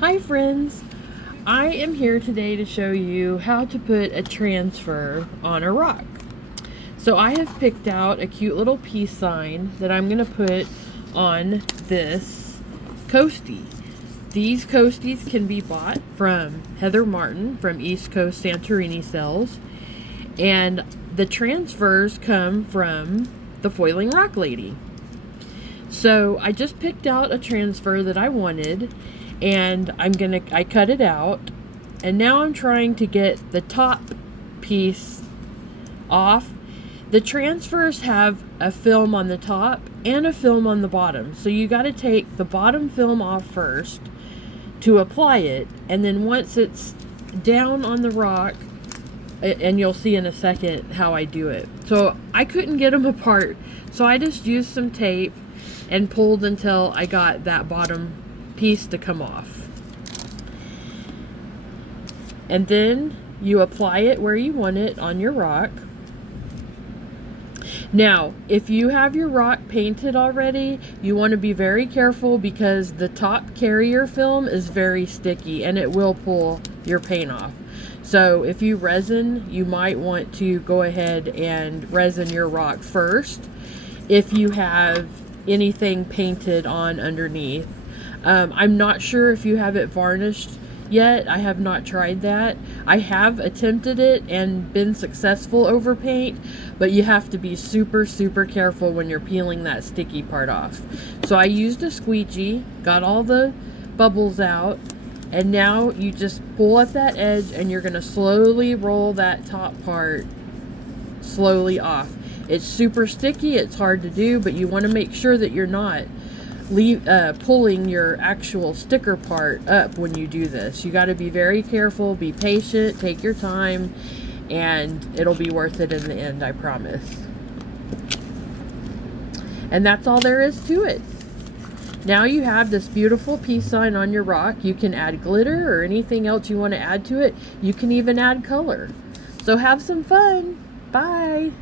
Hi friends, I am here today to show you how to put a transfer on a rock. So I have picked out a cute little peace sign that I'm going to put on this coastie. These coasties can be bought from Heather Martin from East Coast Santorini Cells, and the transfers come from the Foiling Rock Lady. So I just picked out a transfer that I wanted, and I cut it out, and now I'm trying to get the top piece off. The transfers have a film on the top and a film on the bottom, so you got to take the bottom film off first to apply it, and then once it's down on the rock, and you'll see in a second how I do it. So I couldn't get them apart, so I just used some tape and pulled until I got that bottom piece to come off. And then you apply it where you want it on your rock. Now, if you have your rock painted already, you want to be very careful because the top carrier film is very sticky and it will pull your paint off. So if you resin, you might want to go ahead and resin your rock first if you have anything painted on underneath. I'm not sure if you have it varnished yet. I have not tried that. I have attempted it and been successful over paint, but you have to be super careful when you're peeling that sticky part off. So I used a squeegee, got all the bubbles out, and now you just pull at that edge and you're going to slowly roll that top part slowly off. It's super sticky, it's hard to do, but you want to make sure that you're not pulling your actual sticker part up when you do this. You got to be very careful, be patient, take your time, and it'll be worth it in the end, I promise. And that's all there is to it. Now you have this beautiful peace sign on your rock. You can add glitter or anything else you want to add to it. You can even add color. So have some fun. Bye.